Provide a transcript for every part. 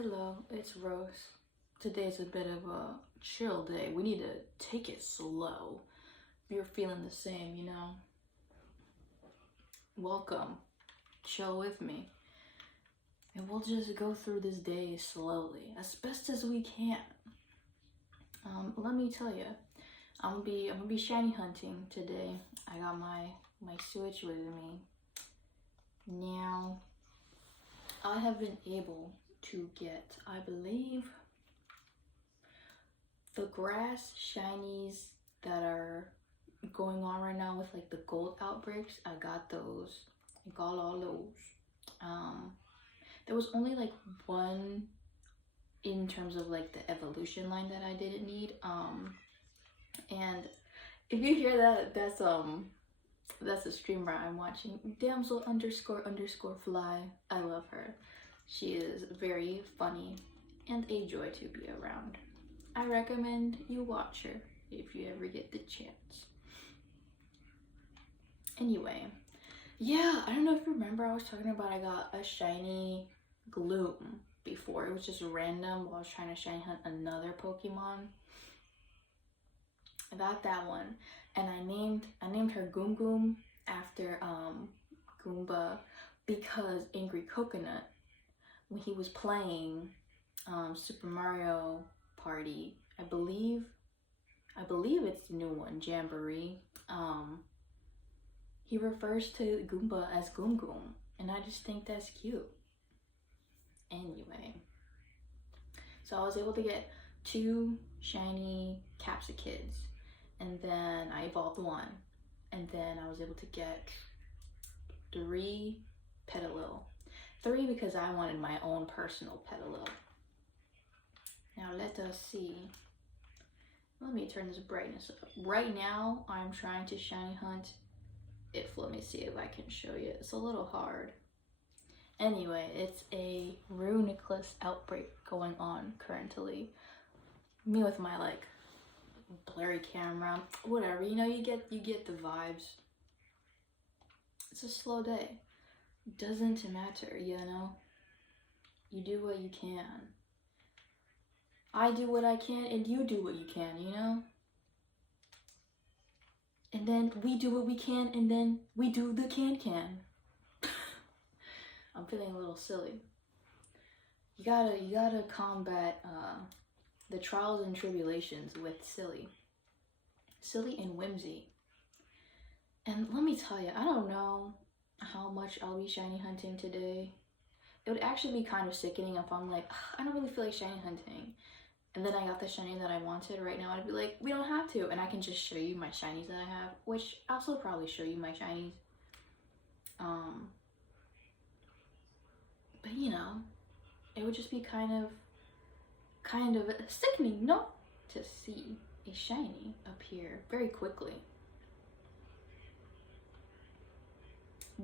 Hello, it's Rose. Today's a bit of a chill day. We need to take it slow. If you're feeling the same, welcome. Chill with me. And we'll just go through this day slowly, as best as we can. Let me tell you, I'm gonna be shiny hunting today. I got my switch with me. Now, I have been able to get, I believe, the grass shinies that are going on right now with like the gold outbreaks. I got those. I got all those. There was only like one in terms of like the evolution line that I didn't need. And if you hear that, that's a streamer I'm watching. Damsel _ fly. I love her. She is very funny and a joy to be around. I recommend you watch her if you ever get the chance. Anyway, yeah, I don't know if you remember, I was talking about I got a shiny Gloom before. It was just random while I was trying to shiny hunt another Pokemon. I got that one, and I named her Goom Goom after Goomba, because Angry Coconut, when he was playing Super Mario Party, I believe it's the new one, Jamboree, he refers to Goomba as Goom Goom, and I just think that's cute. Anyway, so I was able to get 2 shiny Capsikids, and then I evolved 1, and then I was able to get 3 Petalil. 3 because I wanted my own personal Petalil. Now let us see. Let me turn this brightness up. Right now, I'm trying to shiny hunt. Let me see if I can show you. It's a little hard. Anyway, it's a reuniclus outbreak going on currently. Me with my like blurry camera, whatever. You get the vibes. It's a slow day. Doesn't matter, You do what you can. I do what I can, and you do what you can, And then we do what we can, and then we do the can. I'm feeling a little silly. You gotta combat the trials and tribulations with silly and whimsy. And let me tell you, I don't know how much I'll be shiny hunting today. It would actually be kind of sickening if I'm like, I don't really feel like shiny hunting, and then I got the shiny that I wanted right now. I'd be like, we don't have to, and I can just show you my shinies that I have, which I'll still probably show you my shinies. But it would just be kind of sickening, no, to see a shiny appear very quickly.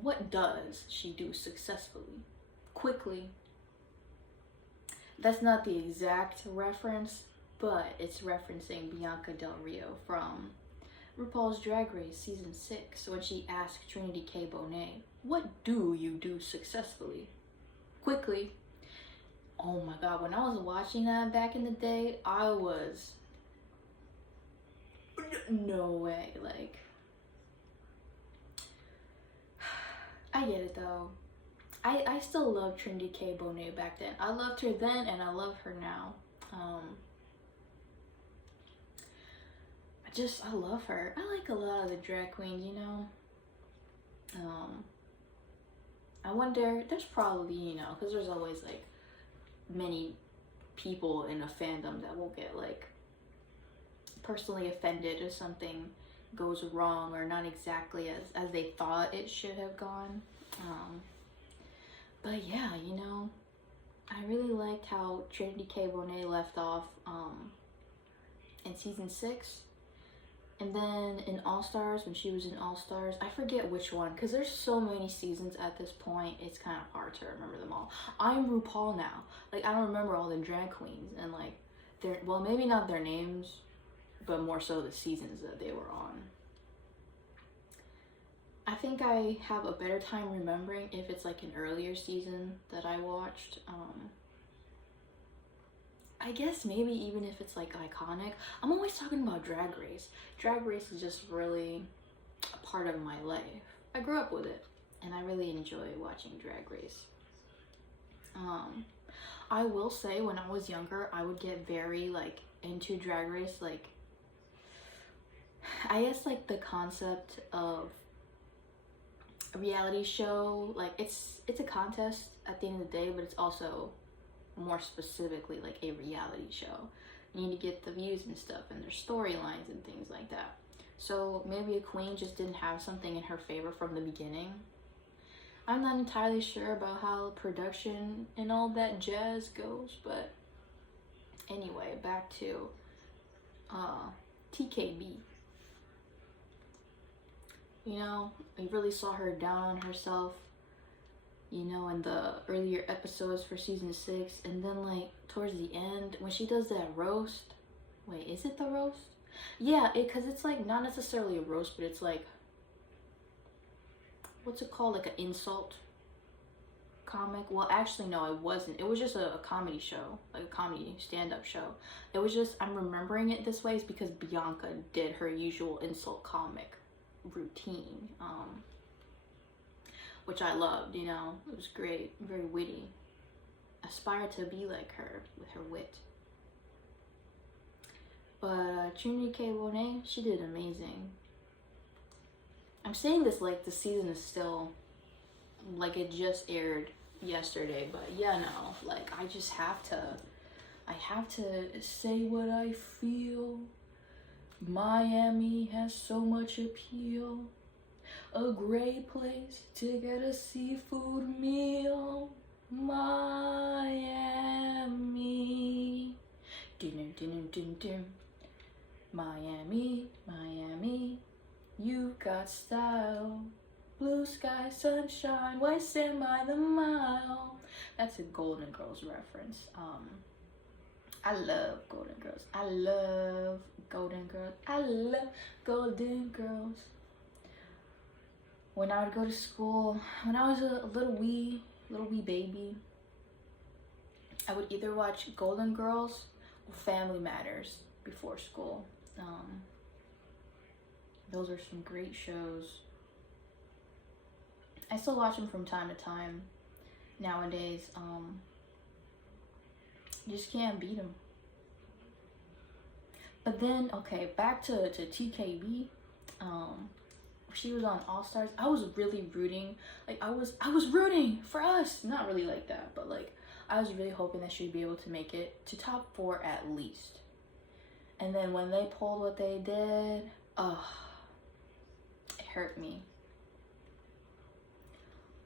What does she do successfully? Quickly. That's not the exact reference, but it's referencing Bianca Del Rio from RuPaul's Drag Race Season 6, when she asked Trinity K. Bonet, what do you do successfully? Quickly. Oh my god, when I was watching that back in the day, I was... no way, like... I get it though. I still love Trinity K. Bonet back then. I loved her then, and I love her now. I love her. I like a lot of the drag queens, I wonder, there's probably, because there's always like many people in a fandom that will get like personally offended if something goes wrong or not exactly as they thought it should have gone. But yeah, I really liked how Trinity K. Bonet left off in Season 6. And then in All-Stars, when she was in All-Stars, I forget which one, because there's so many seasons at this point, it's kind of hard to remember them all. I'm RuPaul now. Like, I don't remember all the drag queens, and like, well, maybe not their names, but more so the seasons that they were on. I think I have a better time remembering if it's like an earlier season that I watched. I guess maybe even if it's like iconic, I'm always talking about Drag Race. Drag Race is just really a part of my life. I grew up with it and I really enjoy watching Drag Race. I will say when I was younger, I would get very like into Drag Race, like I guess like the concept of a reality show, like it's a contest at the end of the day, but it's also more specifically like a reality show. You need to get the views and stuff and their storylines and things like that. So maybe a queen just didn't have something in her favor from the beginning. I'm not entirely sure about how production and all that jazz goes, but anyway, back to TKB. You know, I really saw her down on herself, you know, in the earlier episodes for season 6, and then like towards the end when she does that roast. Wait, is it the roast? Yeah, because it's like not necessarily a roast, but it's like, what's it called, like an insult comic? Well, actually no, it wasn't. It was just a comedy show, like a comedy stand-up show. It was just, I'm remembering it this way is because Bianca did her usual insult comic routine, which I loved. You know, it was great, very witty. Aspire to be like her with her wit. But Trinity K. Bonet, she did amazing. I'm saying this like the season is still, like it just aired yesterday, but yeah, no, like I have to say what I feel. Miami has so much appeal. A great place to get a seafood meal. Miami. Dun. Miami, Miami, you got style. Blue sky, sunshine, white sand by the mile. That's a Golden Girls reference. I love Golden Girls. I love Golden Girls. I love Golden Girls. When I would go to school, when I was a little wee baby, I would either watch Golden Girls or Family Matters before school. Those are some great shows. I still watch them from time to time nowadays. You just can't beat them. But then, okay, back to TKB. She was on All Stars. I was really rooting. Like I was rooting for us. Not really like that, but like I was really hoping that she'd be able to make it to top 4 at least. And then when they pulled what they did, it hurt me.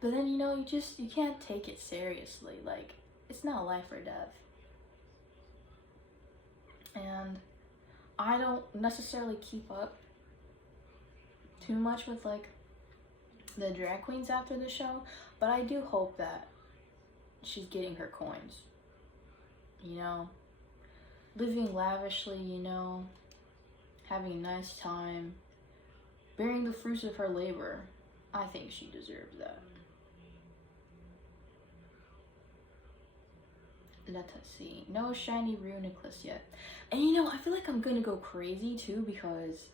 But then, you know, you can't take it seriously. Like, it's not life or death. And I don't necessarily keep up too much with like the drag queens after the show, but I do hope that she's getting her coins, you know, living lavishly, you know, having a nice time, bearing the fruits of her labor. I think she deserves that. Let us see. No shiny reuniclus yet. And you know, I feel like I'm gonna go crazy too, because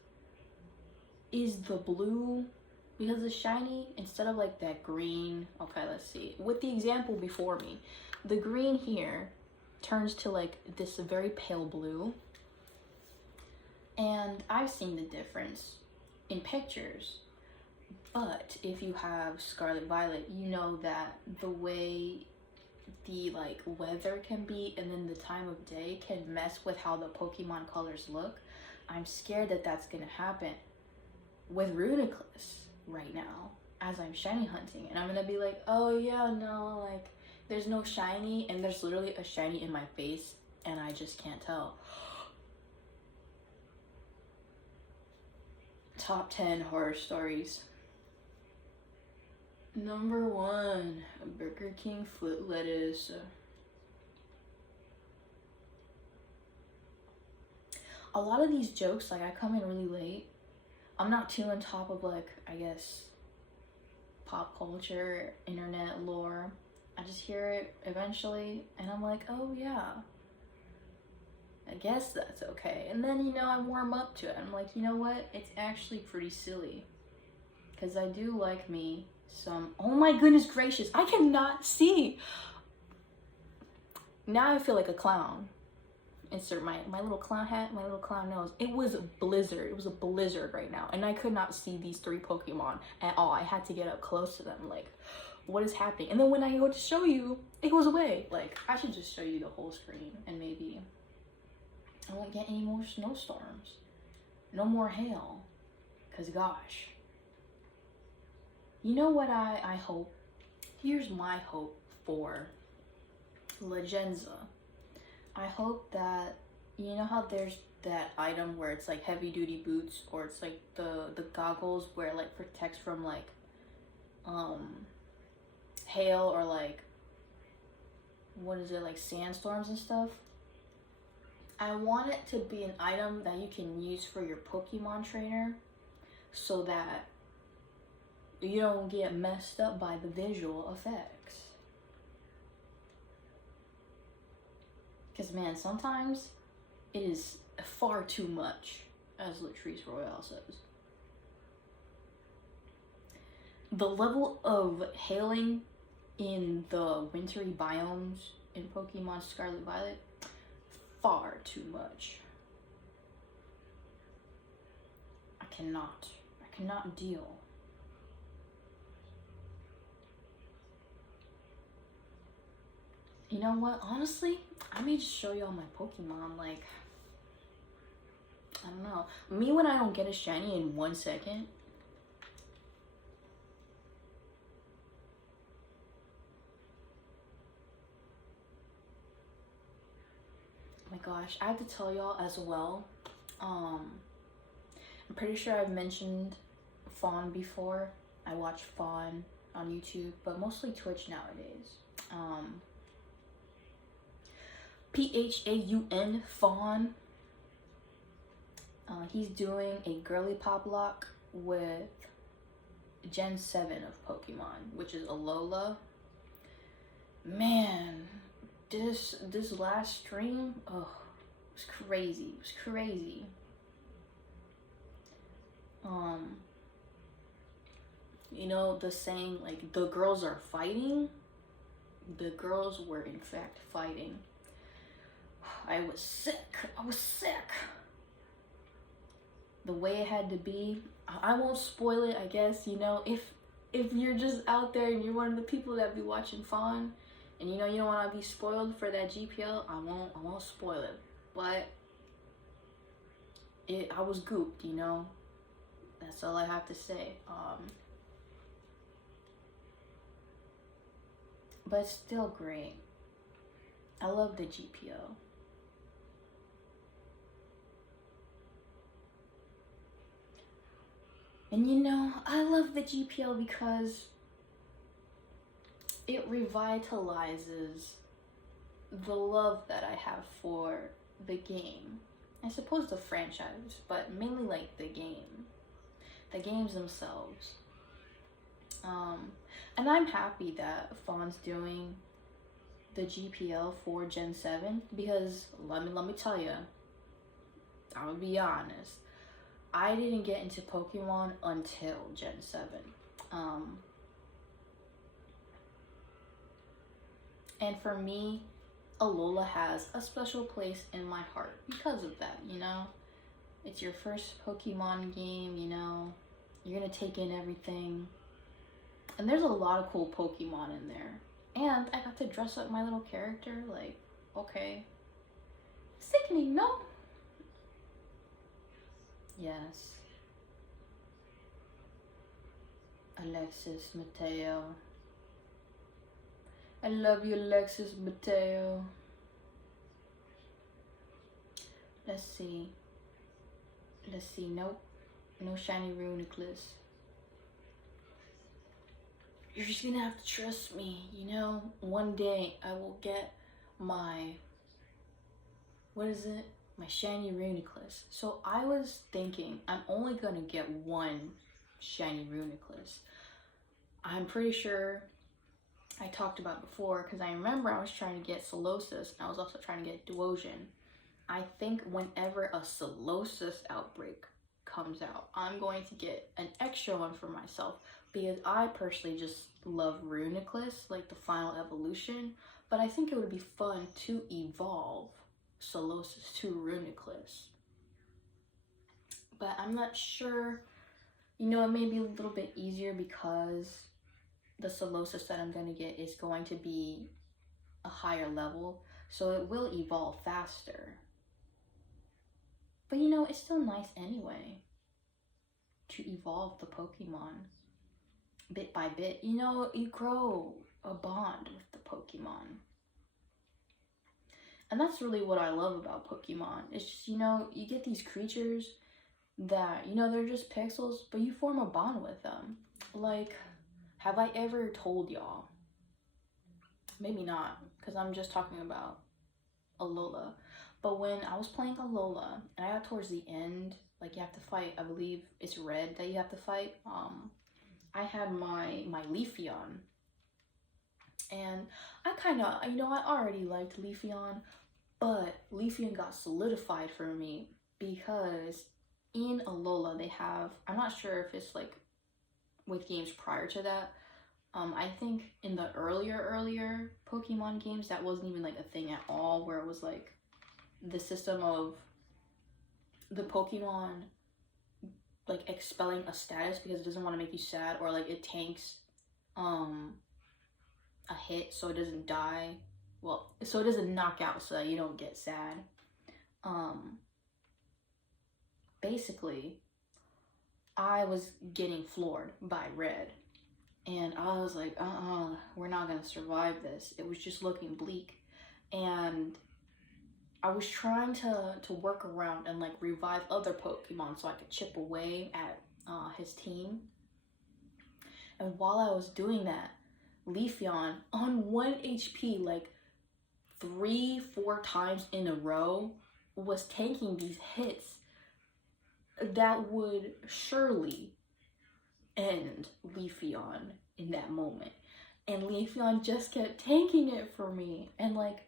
is the blue, because the shiny, instead of like that green, okay, let's see. With the example before me, the green here turns to like this very pale blue. And I've seen the difference in pictures. But if you have Scarlet Violet, you know that the way the like weather can be and then the time of day can mess with how the Pokemon colors look. I'm scared that that's gonna happen with reuniclus right now as I'm shiny hunting, and I'm gonna be like, oh yeah, no, like there's no shiny, and there's literally a shiny in my face and I just can't tell. Top 10 horror stories. Number 1, Burger King foot lettuce. A lot of these jokes, like I come in really late. I'm not too on top of like, I guess, pop culture, internet lore. I just hear it eventually and I'm like, oh yeah, I guess that's okay. And then, you know, I warm up to it. I'm like, you know what? It's actually pretty silly. Because I do like me some... Oh my goodness gracious. I cannot see. Now I feel like a clown. Insert my little clown hat, my little clown nose. It was a blizzard. It was a blizzard right now. And I could not see these 3 Pokemon at all. I had to get up close to them. Like, what is happening? And then when I go to show you, it goes away. Like, I should just show you the whole screen. And maybe I won't get any more snowstorms. No more hail. Because gosh. You know what I hope? Here's my hope for Legenza. I hope that, you know how there's that item where it's like heavy duty boots, or it's like the goggles where it like protects from like hail, or like, what is it, like sandstorms and stuff. I want it to be an item that you can use for your Pokemon trainer so that you don't get messed up by the visual effects. Because, man, sometimes it is far too much, as Latrice Royale says. The level of hailing in the wintry biomes in Pokemon Scarlet Violet, far too much. I cannot deal. You know what? Honestly, I may just show y'all my Pokemon. Like, I don't know. Me, when I don't get a shiny in 1 second. Oh my gosh, I have to tell y'all as well. I'm pretty sure I've mentioned Phaun before. I watch Phaun on YouTube, but mostly Twitch nowadays. Phaun, Phaun. He's doing a girlypoplocke with Gen 7 of Pokemon, which is Alola. Man, this last stream, oh, it was crazy. It was crazy. You know the saying, like, the girls are fighting? The girls were in fact fighting. I was sick. I was sick. The way it had to be. I won't spoil it, I guess. You know, if you're just out there and you're one of the people that be watching Phaun, and you know you don't want to be spoiled for that GPL, I won't spoil it. But I was gooped, you know. That's all I have to say. But it's still great. I love the GPO. And you know, I love the GPL because it revitalizes the love that I have for the game. I suppose the franchise, but mainly like the game. The games themselves. And I'm happy that Phaun's doing the GPL for Gen 7 because let me tell you, I will be honest. I didn't get into Pokemon until Gen 7. And for me, Alola has a special place in my heart because of that, you know? It's your first Pokemon game, you know? You're gonna take in everything. And there's a lot of cool Pokemon in there. And I got to dress up my little character, like, okay. Sickening, no? Yes. Alexis Mateo. I love you, Alexis Mateo. Let's see. Nope. No shiny reuniclus. You're just gonna have to trust me, you know? One day I will get my... What is it? My shiny reuniclus. So I was thinking I'm only gonna get one shiny reuniclus. I'm pretty sure I talked about before because I remember I was trying to get Solosis and I was also trying to get Duosion. I think whenever a Solosis outbreak comes out, I'm going to get an extra one for myself because I personally just love reuniclus, like the final evolution, but I think it would be fun to evolve Solosis to reuniclus. But I'm not sure, you know, it may be a little bit easier because the Solosis that I'm going to get is going to be a higher level, so it will evolve faster. But you know, it's still nice anyway to evolve the Pokemon bit by bit. You know, you grow a bond with the Pokemon. And that's really what I love about Pokemon. It's just, you know, you get these creatures that, you know, they're just pixels, but you form a bond with them. Like, have I ever told y'all? Maybe not, because I'm just talking about Alola. But when I was playing Alola, and I got towards the end, like you have to fight, I believe it's Red that you have to fight. I had my Leafeon. And I kind of, you know, I already liked Leafeon, but Leafeon got solidified for me because in Alola they have, I'm not sure if it's like with games prior to that, I think in the earlier Pokemon games that wasn't even like a thing at all, where it was like the system of the Pokemon like expelling a status because it doesn't want to make you sad, or like it tanks a hit so it doesn't die, well, so it doesn't knock out so that you don't get sad. Basically I was getting floored by Red, and I was like, we're not gonna survive this. It was just looking bleak, and I was trying to work around and like revive other Pokemon so I could chip away at his team. And while I was doing that, Leafeon on 1 HP like 3-4 times in a row was tanking these hits that would surely end Leafeon in that moment. And Leafeon just kept tanking it for me. And like,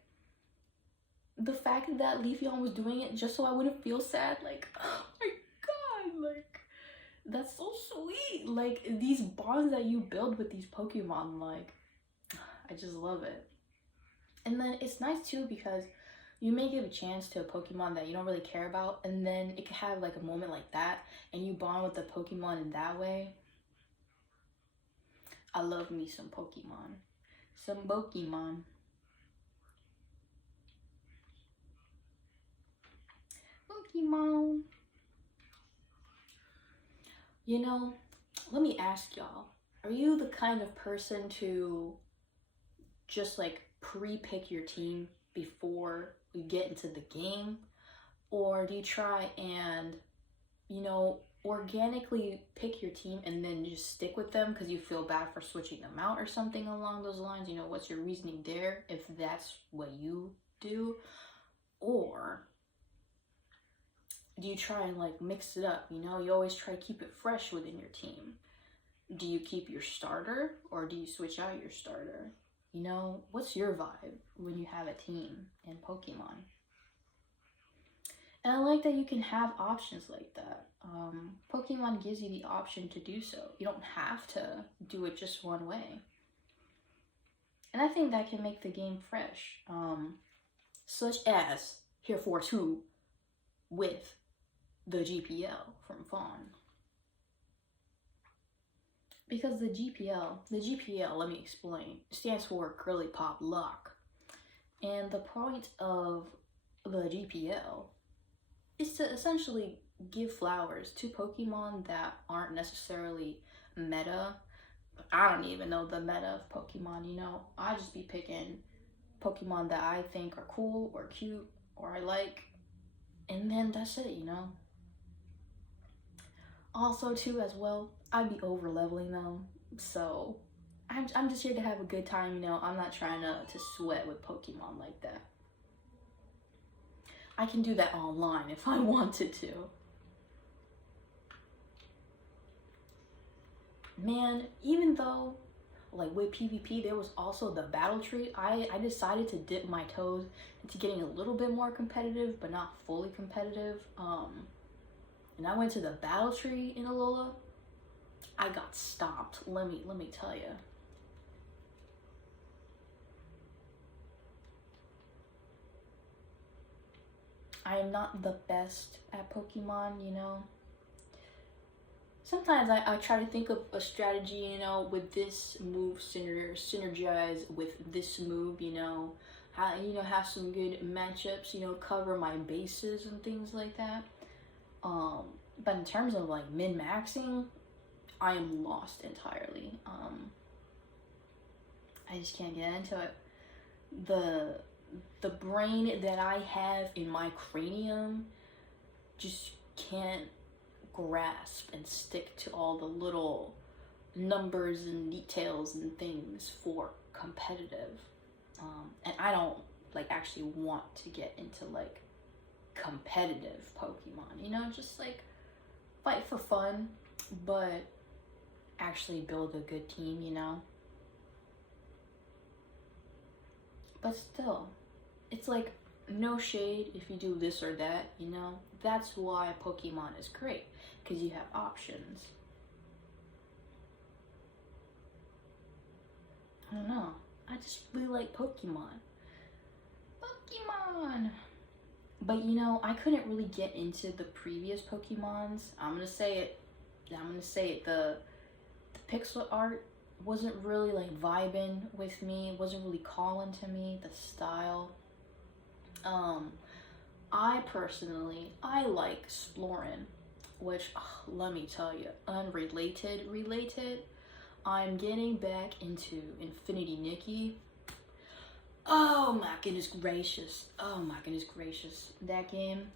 the fact that Leafeon was doing it just so I wouldn't feel sad, like, oh my god, like, that's so sweet. Like, these bonds that you build with these Pokemon, like, I just love it. And then it's nice too because you may give a chance to a Pokemon that you don't really care about, and then it could have like a moment like that and you bond with the Pokemon in that way. I love me some Pokemon. Some Pokemon. Pokemon. You know, let me ask y'all, are you the kind of person to just like pre-pick your team before we get into the game? Or do you try and, you know, organically pick your team and then just stick with them because you feel bad for switching them out or something along those lines? You know, what's your reasoning there if that's what you do? Or do you try and like mix it up? You know, you always try to keep it fresh within your team. Do you keep your starter or do you switch out your starter? You know, what's your vibe when you have a team in Pokemon? And I like that you can have options like that. Pokemon gives you the option to do so. You don't have to do it just one way. And I think that can make the game fresh. Such as Herefor 2 with the GPL from Phaun. Because the GPL, let me explain, stands for girlypoplocke. And the point of the GPL is to essentially give flowers to Pokemon that aren't necessarily meta. I don't even know the meta of Pokemon, you know. I just be picking Pokemon that I think are cool or cute or I like, and then that's it, you know. Also too as well, I'd be over leveling them, so I'm just here to have a good time, you know. I'm not trying to sweat with Pokemon like that. I can do that online if I wanted to. Man, even though like with PvP, there was also the battle tree. I decided to dip my toes into getting a little bit more competitive, but not fully competitive. And I went to the battle tree in Alola. I got stomped. Let me tell you. I am not the best at Pokemon, you know. Sometimes I try to think of a strategy, you know, with this move synergize with this move, you know, how, you know, have some good matchups, you know, cover my bases and things like that. But in terms of like min-maxing, I am lost entirely. I just can't get into it. The brain that I have in my cranium just can't grasp and stick to all the little numbers and details and things for competitive. And I don't like actually want to get into like competitive Pokemon, you know, just like fight for fun, but actually build a good team, you know. But still, it's like no shade if you do this or that, you know. That's why Pokemon is great, because you have options. I don't know. I just really like Pokemon. But you know, I couldn't really get into the previous Pokemons. I'm gonna say it. The pixel art wasn't really like vibing with me. Wasn't really calling to me. The style. I personally, I like exploring, which let me tell you, related. I'm getting back into Infinity Nikki. Oh my goodness gracious. That game,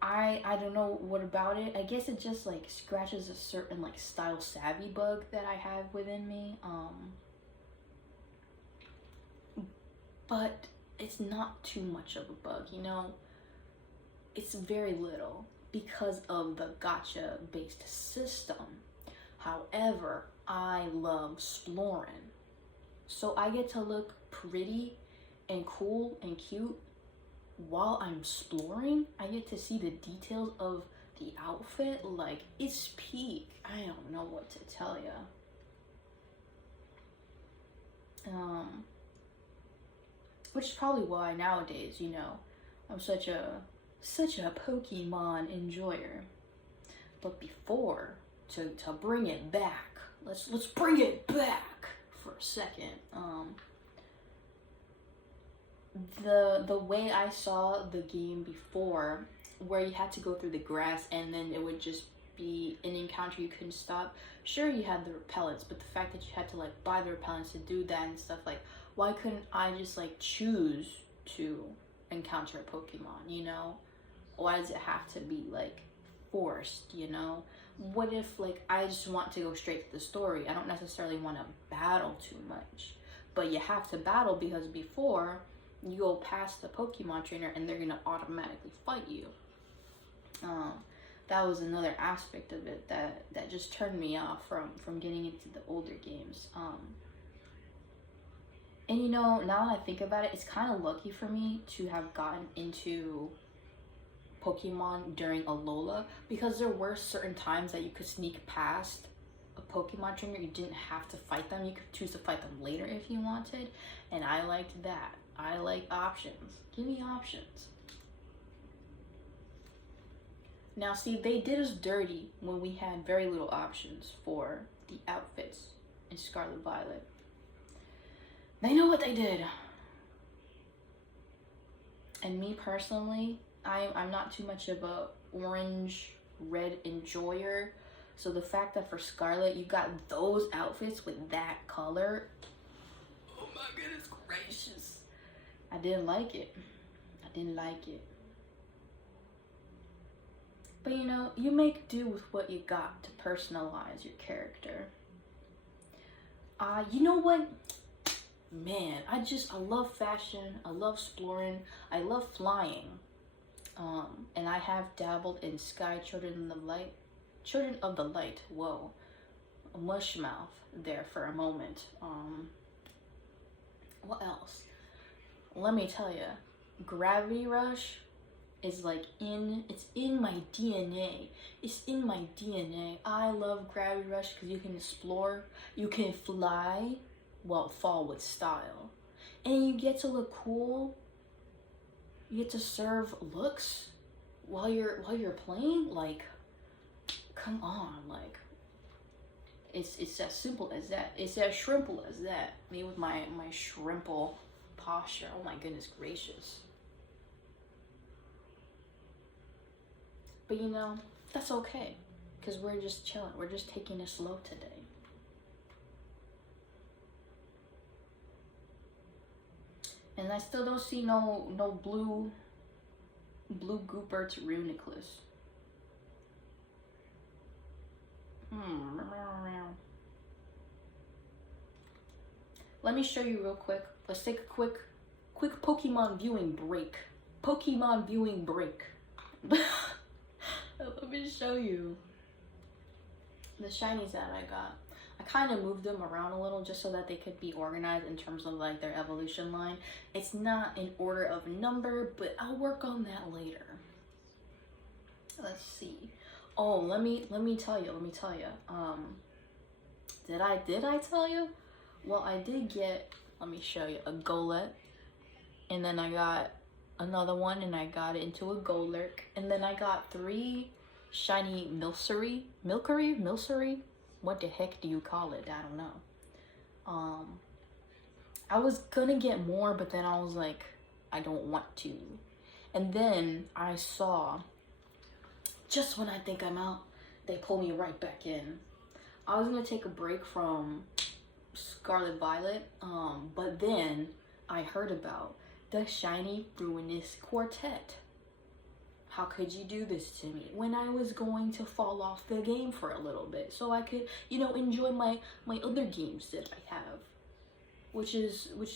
I don't know what about it. I guess it just like scratches a certain like style savvy bug that I have within me. But it's not too much of a bug, you know. It's very little because of the gacha based system. However, I love exploring, so I get to look pretty and cool and cute while I'm exploring. I get to see the details of the outfit. Like, it's peak. I don't know what to tell you. Which is probably why nowadays, you know, I'm such a Pokemon enjoyer. But before, to bring it back, let's bring it back for a second. The way I saw the game before, where you had to go through the grass and then it would just be an encounter you couldn't stop. Sure, you had the repellents, but the fact that you had to like buy the repellents to do that and stuff, like, why couldn't I just like choose to encounter a Pokemon, you know? Why does it have to be like forced, you know? What if like I just want to go straight to the story? I don't necessarily want to battle too much, but you have to battle because before you go past the Pokemon trainer and they're gonna automatically fight you. That was another aspect of it that just turned me off from getting into the older games. And you know, now that I think about it, it's kind of lucky for me to have gotten into Pokemon during Alola, because there were certain times that you could sneak past a Pokemon trainer. You didn't have to fight them. You could choose to fight them later if you wanted, and I liked that. I like options. Give me options. Now see, they did us dirty when we had very little options for the outfits in Scarlet Violet. They know what they did. And me personally, I'm not too much of a orange red enjoyer, so the fact that for Scarlet you got those outfits with that color, oh my goodness gracious, I didn't like it. But you know, you make do with what you got to personalize your character. You know what? Man, I love fashion, I love exploring, I love flying. And I have dabbled in Sky Children of the Light, whoa. mush mouth there for a moment. What else? Let me tell you, Gravity Rush is like it's in my DNA. It's in my DNA. I love Gravity Rush because you can explore, you can fly, well, fall with style, and you get to look cool. You get to serve looks while you're playing. Like, come on, like it's as simple as that. It's as shrimple as that. Me with my shrimple posture. Oh my goodness gracious. But you know, that's okay, because we're just chilling. We're just taking it slow today. And I still don't see no blue Goopert's reuniclus. Let me show you real quick. Let's take a quick Pokemon viewing break. Pokemon viewing break. Let me show you the shinies that I got. I kind of moved them around a little just so that they could be organized in terms of like their evolution line. It's not in order of number, but I'll work on that later. Let's see. Oh, let me tell you. Did I tell you? Well, I did get, let me show you, a Golett, and then I got another one, and I got it into a Golurk, and then I got 3 shiny Milcery. What the heck do you call it? I don't know. I was gonna get more, but then I was like, I don't want to. And then I saw, just when I think I'm out, they pull me right back in. I was gonna take a break from Scarlet Violet, but then I heard about the shiny Ruinous Quartet. How could you do this to me when I was going to fall off the game for a little bit so I could, you know, enjoy my other games that I have, which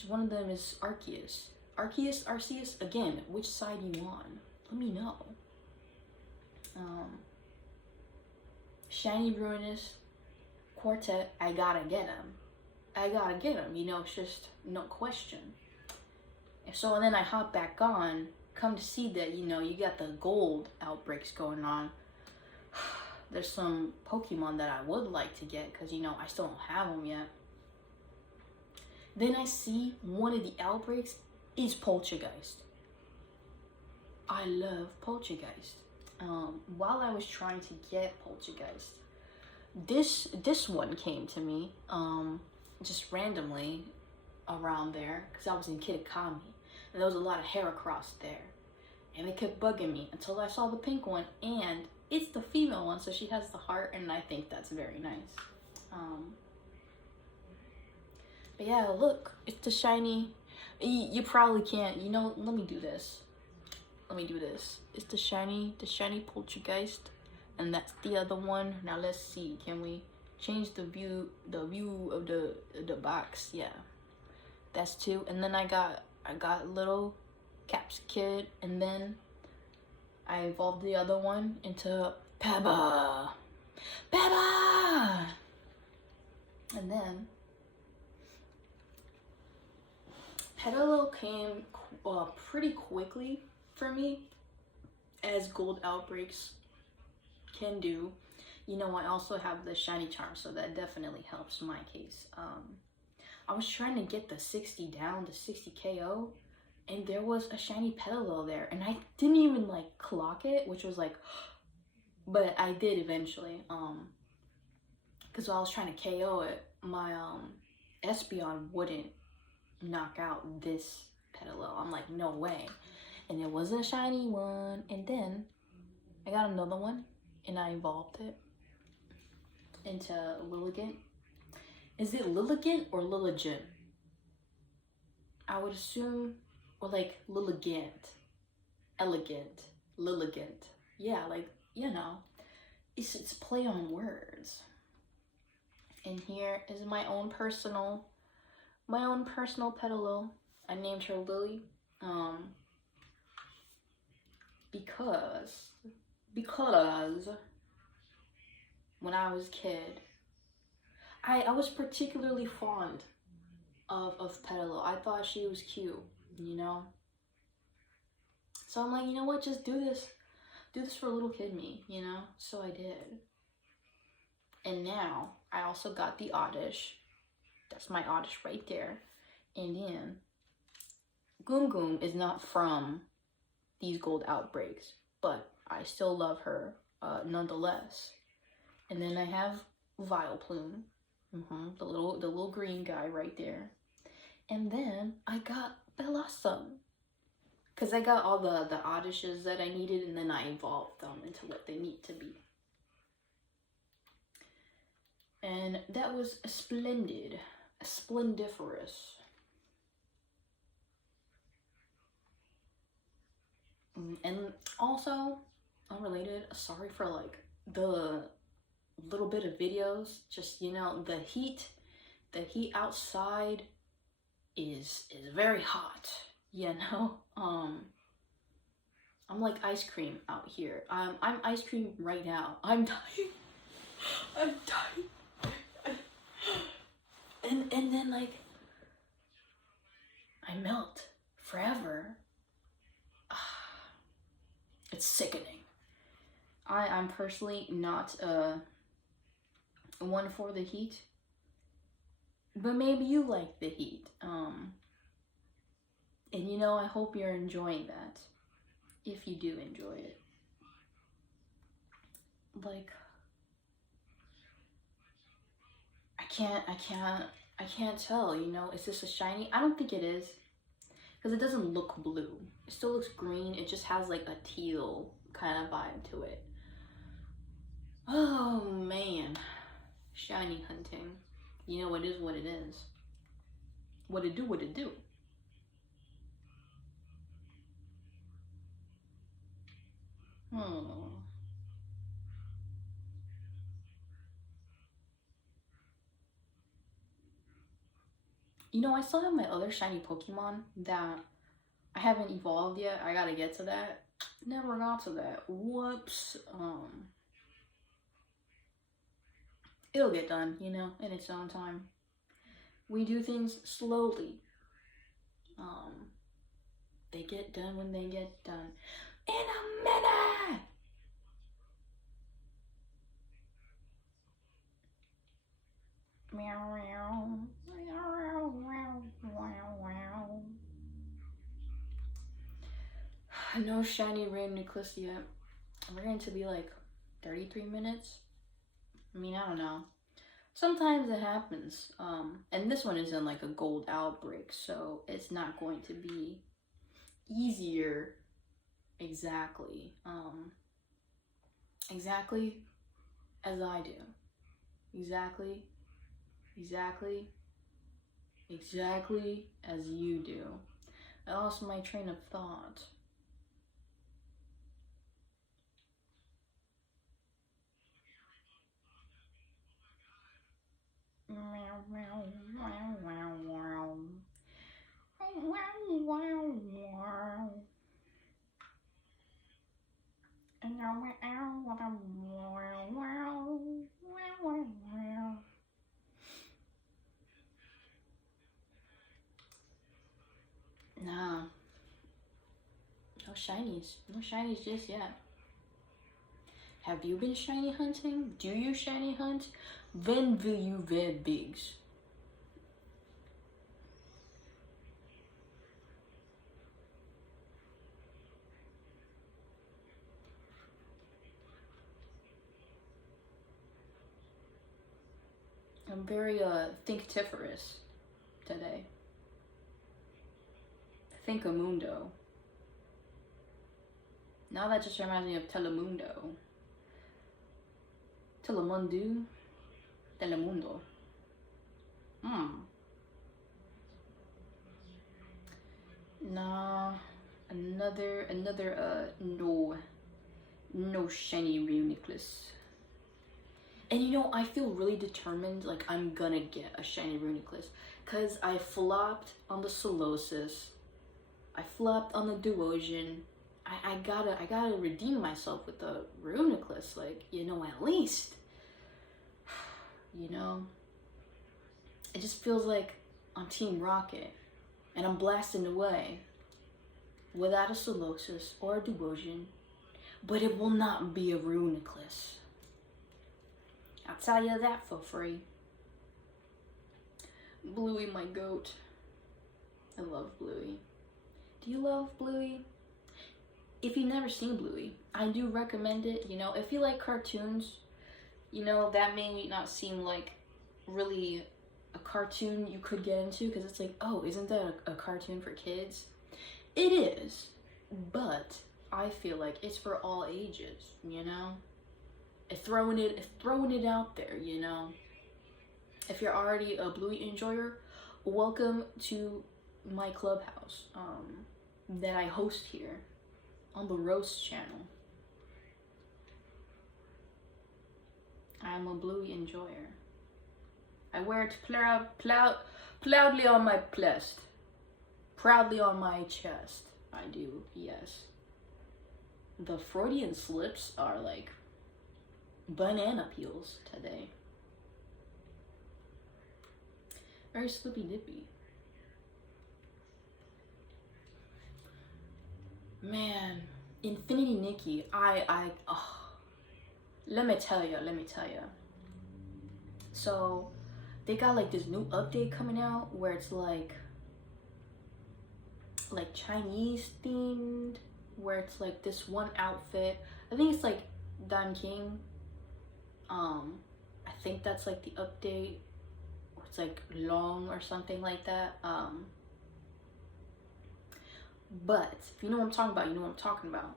one of them is Arceus. Arceus, again, which side you on? Let me know. Shiny Ruinous Quartet, I gotta get him, you know, it's just no question. And so then I hop back on, come to see that, you know, you got the gold outbreaks going on. There's some Pokemon that I would like to get because, you know, I still don't have them yet. Then I see one of the outbreaks is Poltergeist. I love Poltergeist. While I was trying to get Poltergeist, this one came to me just randomly around there because I was in Kitakami, and there was a lot of Heracross there, and it kept bugging me until I saw the pink one, and it's the female one, so she has the heart, and I think that's very nice. But yeah, look, it's the shiny. You probably can't, you know, let me do this. It's the shiny Poltergeist, and that's the other one. Now let's see, can we change the view of the box? Yeah, that's 2. And then I got little Caps Kid, and then I evolved the other one into Peba. And then Petalil came pretty quickly for me, as gold outbreaks can do. You know, I also have the shiny charm, so that definitely helps my case. I was trying to get the 60 down, the 60 KO, and there was a shiny Petalil there, and I didn't even like clock it, which was like, but I did eventually, because while I was trying to KO it, my Espeon wouldn't knock out this Petalil. I'm like, no way. And it was a shiny one, and then I got another one, and I evolved it into Lilligant. Is it Lilligant or Lilligant? I would assume, or like Lilligant, elegant, Lilligant. Yeah, like, you know, it's a play on words. And here is my own personal Petalil. I named her Lily, because when I was a kid, I was particularly fond of Petalil. I thought she was cute, you know? So I'm like, you know what, just do this for little kid me, you know? So I did. And now I also got the Oddish. That's my Oddish right there. And then Goom Goom is not from these gold outbreaks, but I still love her nonetheless. And then I have Vileplume, the little green guy right there. And then I got Blossom, because I got all the Oddishes that I needed, and then I evolved them into what they need to be. And that was splendid, splendiferous. And also, unrelated, sorry for like the little bit of videos, just, you know, the heat outside is very hot, you know. I'm like ice cream out here. I'm ice cream right now. I'm dying. I'm dying. And then like I melt forever. It's sickening. I'm personally not one for the heat, but maybe you like the heat. And you know, I hope you're enjoying that, if you do enjoy it. Like, I can't tell, you know, is this a shiny? I don't think it is, because it doesn't look blue. It still looks green. It just has like a teal kind of vibe to it. Oh man, shiny hunting. You know, it is what it is. What it do, what it do. You know, I still have my other shiny Pokemon that I haven't evolved yet. I gotta get to that. Never got to that. Whoops. It'll get done, you know, in its own time. We do things slowly. They get done when they get done. In a minute! Meow, meow. Meow, meow, meow, meow. No shiny reuniclus yet. We're going to be like 33 minutes. I mean, I don't know. Sometimes it happens. And this one is in like a gold outbreak, so it's not going to be easier exactly. Exactly as I do. Exactly as you do. I lost my train of thought. Meow, meow, meow, meow, meow. Wow, wow, wow. And now we're out with a wow, wow, wow, wow. Nah. No shinies. No shinies just yet. Have you been shiny hunting? Do you shiny hunt? When will you wear bigs? I'm very thinktiferous today. Thinkamundo. Now that just reminds me of Telemundo. Telemundo. Telemundo. Nah. Another no shiny reuniclus. And you know, I feel really determined, like I'm gonna get a shiny reuniclus, cause I flopped on the Solosis, I flopped on the Duosion. I gotta redeem myself with the reuniclus, like, you know, at least, you know. It just feels like I'm Team Rocket and I'm blasting away without a Solosis or a Duosion, but it will not be a reuniclus. I'll tell you that for free. Bluey, my goat. I love Bluey. Do you love Bluey? If you've never seen Bluey, I do recommend it. You know, if you like cartoons, you know, that may not seem like really a cartoon you could get into, because it's like, oh, isn't that a cartoon for kids? It is, but I feel like it's for all ages, you know? Throwing it out there, you know? If you're already a Bluey enjoyer, welcome to my clubhouse that I host here on the Roast channel. I'm a Bluey enjoyer. I wear it proudly on my chest. Proudly on my chest. I do, yes. The Freudian slips are like banana peels today. Very slippy dippy. Man, Infinity Nikki, let me tell you. So they got like this new update coming out where it's like Chinese themed, where it's like this one outfit. I think it's like Dan King. I think that's like the update. It's like long or something like that. But if you know what I'm talking about, you know what I'm talking about.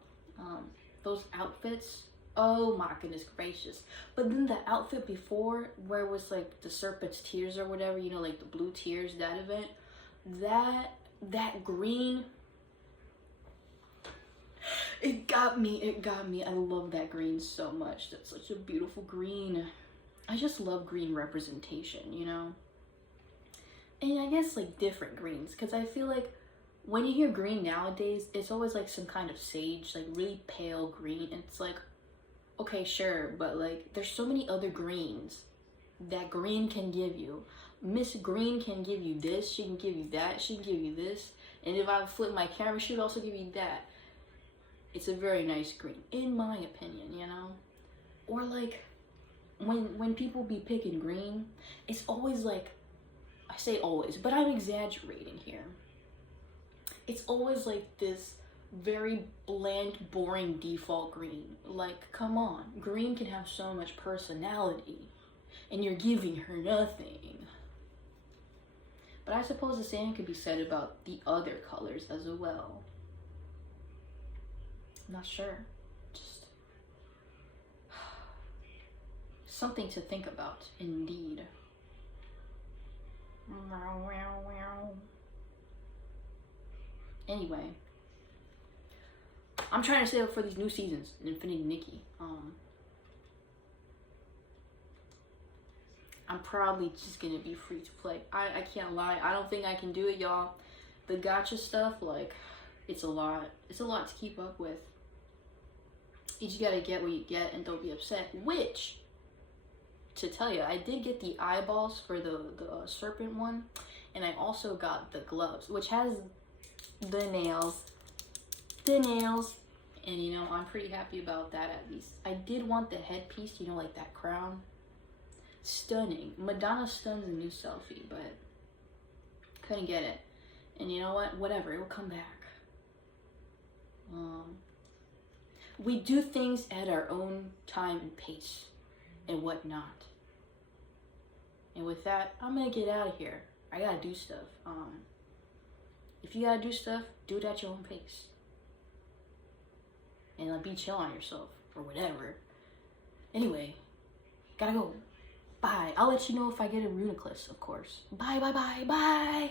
Those outfits, oh my goodness gracious. But then the outfit before, where it was like the Serpent's Tears or whatever, you know, like the Blue Tears, that event, that green, it got me. I love that green so much. That's such a beautiful green. I just love green representation, you know? And I guess like different greens, because I feel like when you hear green nowadays, it's always like some kind of sage, like really pale green. And it's like, okay, sure, but like there's so many other greens that green can give you. Miss Green can give you this, she can give you that, she can give you this. And if I flip my camera, she would also give you that. It's a very nice green, in my opinion, you know? Or like, when people be picking green, it's always like, I say always, but I'm exaggerating here. It's always like this very bland, boring default green. Like, come on, green can have so much personality, and you're giving her nothing. But I suppose the same could be said about the other colors as well. I'm not sure. Just something to think about, indeed. Anyway, I'm trying to save up for these new seasons in Infinity Nikki. I'm probably just gonna be free to play. I can't lie. I don't think I can do it, y'all. The gacha stuff, like, it's a lot. It's a lot to keep up with. You just gotta get what you get and don't be upset. Which, to tell you, I did get the eyeballs for the serpent one, and I also got the gloves, which has the nails, and you know, I'm pretty happy about that. At least I did want the headpiece, you know, like that crown. Stunning. Madonna stuns a new selfie, but couldn't get it. And you know what, whatever, it will come back. We do things at our own time and pace and whatnot. And with that, I'm gonna get out of here. I gotta do stuff. If you gotta do stuff, do it at your own pace. And like, be chill on yourself or whatever. Anyway, gotta go. Bye. I'll let you know if I get a reuniclus, of course. Bye, bye, bye, bye.